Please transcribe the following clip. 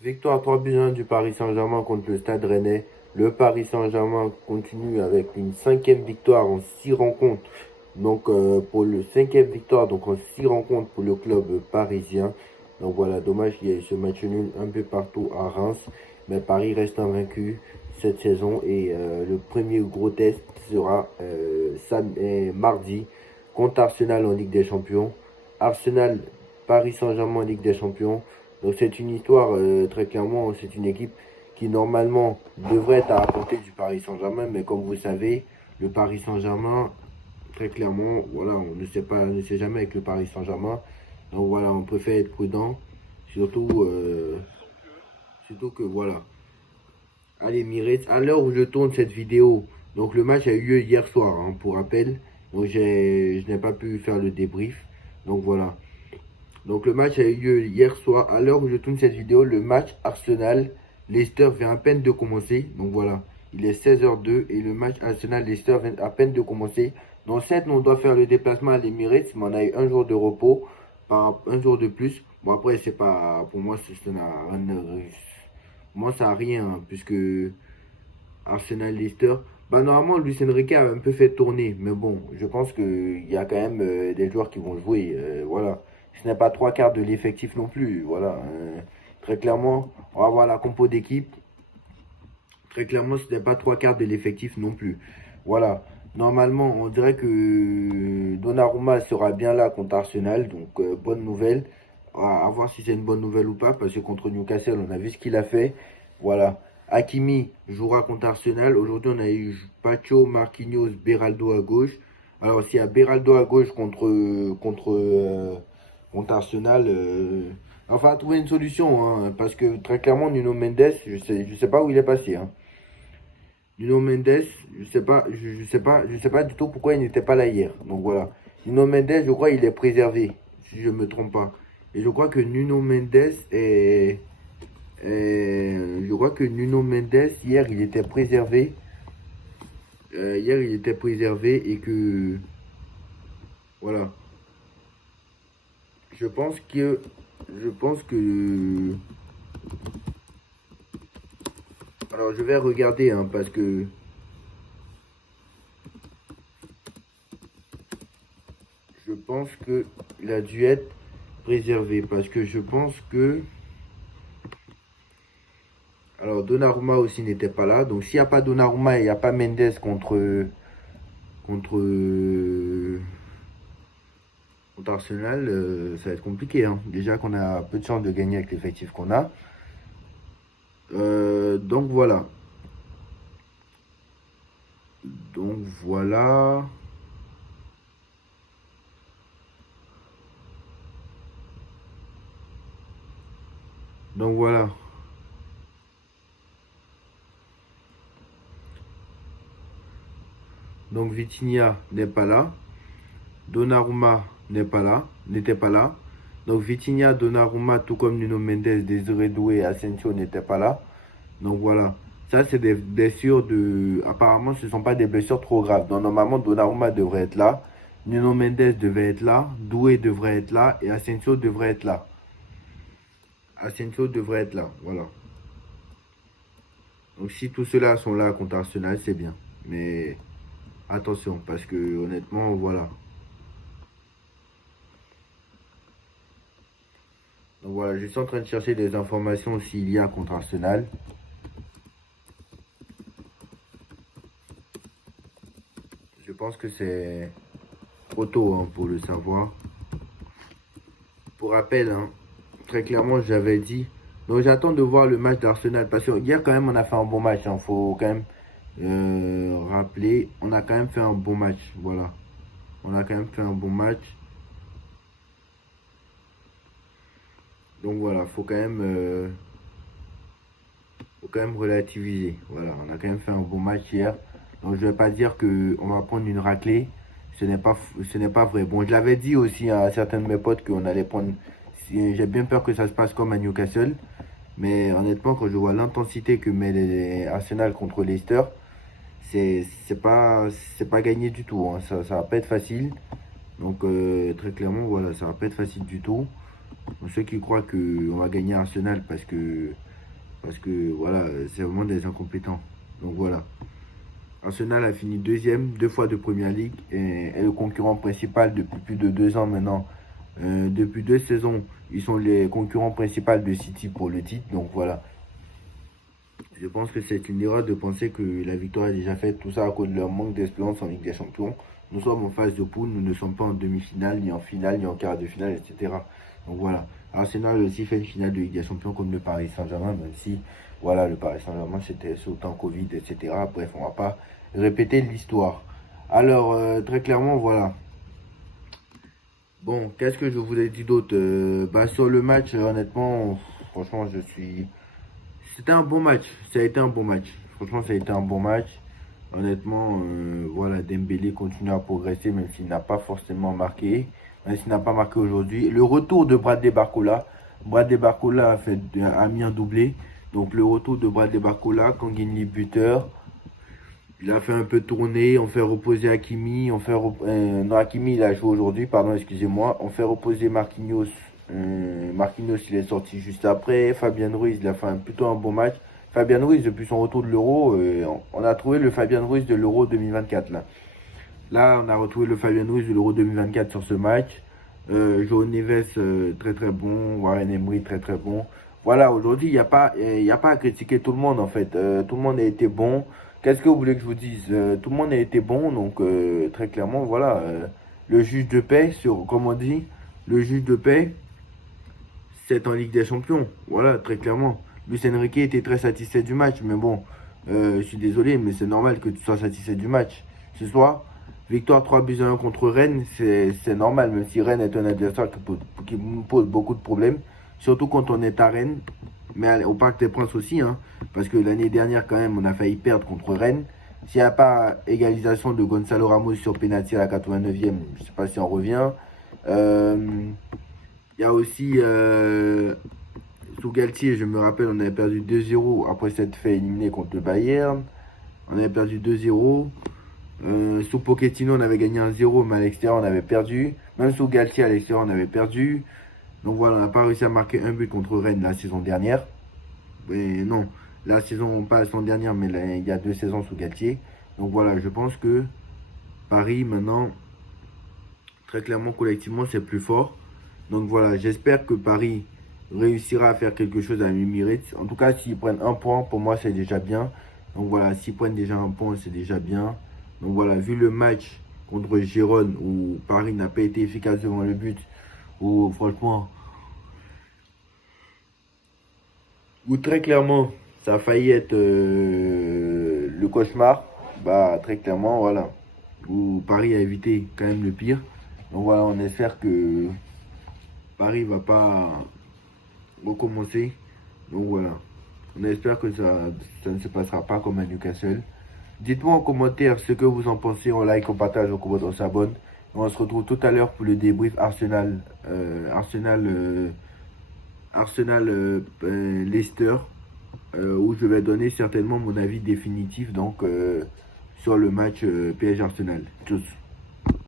Victoire 3 buts 1 du Paris Saint-Germain contre le Stade Rennais. Le Paris Saint-Germain continue avec une cinquième victoire en 6 rencontres. Donc pour le cinquième victoire donc en 6 rencontres pour le club parisien. Donc voilà, dommage qu'il y ait ce match nul un peu partout à Reims. Mais Paris reste invaincu cette saison et le premier gros test sera mardi contre Arsenal en Ligue des Champions. Arsenal, Paris Saint-Germain en Ligue des Champions. Donc c'est une histoire, très clairement, c'est une équipe qui normalement devrait être à la portée du Paris Saint-Germain, mais comme vous savez, le Paris Saint-Germain, très clairement, voilà, on ne sait jamais avec le Paris Saint-Germain. Donc voilà, on préfère être prudent, surtout, surtout que voilà. Allez, Emirates, à l'heure où je tourne cette vidéo, donc le match a eu lieu hier soir, hein, pour rappel. Donc je n'ai pas pu faire le débrief. Donc voilà. Donc le match a eu lieu hier soir. À l'heure où je tourne cette vidéo, le match Arsenal-Leicester vient à peine de commencer. Donc voilà, il est 16h02 et le match Arsenal-Leicester vient à peine de commencer. Dans 7, on doit faire le déplacement à l'Emirates, mais on a eu un jour de repos, par un jour de plus. Bon après, c'est pas, pour moi, ça n'a rien, moi ça n'a rien, hein, puisque Arsenal-Leicester, bah normalement Luis Enrique a un peu fait tourner, mais bon, je pense qu'il y a quand même des joueurs qui vont jouer, voilà. Ce n'est pas 3 quarts de l'effectif non plus, voilà. Très clairement, on va voir la compo d'équipe. Très clairement, ce n'est pas 3 quarts de l'effectif non plus. Voilà. Normalement, on dirait que Donnarumma sera bien là contre Arsenal, donc bonne nouvelle. À voir si c'est une bonne nouvelle ou pas, parce que contre Newcastle, on a vu ce qu'il a fait. Voilà. Hakimi jouera contre Arsenal. Aujourd'hui, on a eu Pacho, Marquinhos, Beraldo à gauche. Alors, s'il y a Beraldo à gauche contre Arsenal, enfin, trouver une solution, hein, parce que très clairement, Nuno Mendes, je sais pas où il est passé, hein. Nuno Mendes, je sais pas du tout pourquoi il n'était pas là hier. Donc voilà. Nuno Mendes, je crois il est préservé, si je ne me trompe pas. Et je crois que Nuno Mendes je crois que Nuno Mendes, hier, il était préservé. Hier, il était préservé et que, voilà. Je pense que, je pense que, alors je vais regarder, hein, parce que je pense que il a dû être préservé parce que je pense que, alors Donnarumma aussi n'était pas là. Donc s'il n'y a pas Donnarumma et il n'y a pas Mendes contre, contre Arsenal, ça va être compliqué, hein. Déjà qu'on a peu de chances de gagner avec l'effectif qu'on a. Donc voilà. Donc voilà. Donc voilà. Donc Vitinha n'est pas là. Donnarumma n'était pas là. Donc Vitinha, Donnarumma, tout comme Nuno Mendes, Désiré Doué, Asensio n'étaient pas là. Donc voilà. Ça, c'est des blessures de. Apparemment, ce ne sont pas des blessures trop graves. Donc normalement, Donnarumma devrait être là. Nuno Mendes devait être là. Doué devrait être là. Et Asensio devrait être là. Asensio devrait être là. Voilà. Donc si tous ceux-là sont là contre Arsenal, c'est bien. Mais attention, parce que honnêtement, voilà. Donc voilà, je suis en train de chercher des informations s'il y a contre Arsenal. Je pense que c'est trop tôt, hein, pour le savoir. Pour rappel, hein, très clairement, j'avais dit. Donc j'attends de voir le match d'Arsenal. Parce que hier, quand même, on a fait un bon match. Il faut quand même rappeler. On a quand même fait un bon match. Voilà. On a quand même fait un bon match. Donc voilà, faut quand même relativiser. Voilà, on a quand même fait un bon match hier. Donc je ne vais pas dire qu'on va prendre une raclée. Ce n'est pas vrai. Bon, je l'avais dit aussi à certains de mes potes qu'on allait prendre. J'ai bien peur que ça se passe comme à Newcastle. Mais honnêtement, quand je vois l'intensité que met les Arsenal contre Leicester, c'est pas gagné du tout, hein. Ça va pas être facile. Donc très clairement, voilà, ça va pas être facile du tout. Donc, ceux qui croient qu'on va gagner Arsenal parce que Parce que voilà, c'est vraiment des incompétents. Donc voilà. Arsenal a fini deuxième, 2 fois de Première Ligue, et est le concurrent principal depuis plus de 2 ans maintenant. Depuis 2 saisons, ils sont les concurrents principaux de City pour le titre. Donc voilà. Je pense que c'est une erreur de penser que la victoire est déjà faite. Tout ça à cause de leur manque d'expérience en Ligue des Champions. Nous sommes en phase de poule, nous ne sommes pas en demi-finale, ni en finale, ni en quart de finale, etc. Donc voilà. Arsenal aussi fait une finale de Ligue des Champions contre le Paris Saint-Germain, même si voilà, le Paris Saint-Germain c'était sous temps Covid, etc. Bref, on va pas répéter l'histoire. Alors, très clairement, voilà. Bon, qu'est-ce que je vous ai dit d'autre? Sur le match, honnêtement, franchement, c'était un bon match. Ça a été un bon match. Franchement, ça a été un bon match. Honnêtement, voilà, Dembélé continue à progresser, même s'il n'a pas forcément marqué. Même s'il n'a pas marqué aujourd'hui. Le retour de Bradley Barcola. Bradley Barcola a mis un doublé. Donc le retour de Bradley Barcola, Kanguinli buteur. Il a fait un peu tourner, on fait reposer Hakimi, non, Hakimi il a joué aujourd'hui, pardon, excusez-moi. On fait reposer Marquinhos. Marquinhos il est sorti juste après. Fabien Ruiz il a fait plutôt un bon match. Fabien Ruiz depuis son retour de l'Euro, on a trouvé le Fabien Ruiz de l'Euro 2024 là. Là on a retrouvé le Fabien Ruiz de l'Euro 2024 sur ce match. João Neves très très bon, Warren Emery très très bon. Voilà, aujourd'hui il n'y a pas à critiquer tout le monde en fait. Tout le monde a été bon. Qu'est-ce que vous voulez que je vous dise? Tout le monde a été bon, donc très clairement, voilà. Le juge de paix, comme on dit, le juge de paix, c'est en Ligue des Champions. Voilà, très clairement. Luis Enrique était très satisfait du match, mais bon, je suis désolé, mais c'est normal que tu sois satisfait du match. Ce soir, victoire 3-1 contre Rennes, c'est normal, même si Rennes est un adversaire qui nous pose beaucoup de problèmes, surtout quand on est à Rennes, mais au Parc des Princes aussi, hein, parce que l'année dernière, quand même, on a failli perdre contre Rennes. S'il n'y a pas égalisation de Gonzalo Ramos sur penalty à la 89e, je ne sais pas si on revient. Il y a aussi sous Galtier, je me rappelle, on avait perdu 2-0 après s'être fait éliminer contre le Bayern. On avait perdu 2-0. Sous Pochettino, on avait gagné 1-0, mais à l'extérieur, on avait perdu. Même sous Galtier, à l'extérieur, on avait perdu. Donc voilà, on n'a pas réussi à marquer un but contre Rennes la saison dernière. Et non, la saison, pas la saison dernière, mais il y a 2 saisons sous Galtier. Donc voilà, je pense que Paris, maintenant, très clairement, collectivement, c'est plus fort. Donc voilà, j'espère que Paris réussira à faire quelque chose à l'Emirates. En tout cas, s'ils prennent un point, pour moi, c'est déjà bien. Donc voilà, s'ils prennent déjà un point, c'est déjà bien. Donc voilà, vu le match contre Gérone, où Paris n'a pas été efficace devant le but, où franchement, où très clairement, ça a failli être le cauchemar, bah très clairement, voilà, où Paris a évité quand même le pire. Donc voilà, on espère que Paris va pas recommencer. Donc voilà. On espère que ça ne se passera pas comme à Newcastle. Dites-moi en commentaire ce que vous en pensez. On like, on partage, on commente, on s'abonne. On se retrouve tout à l'heure pour le débrief Arsenal Leicester. Où je vais donner certainement mon avis définitif donc, sur le match PSG Arsenal. Tchuss.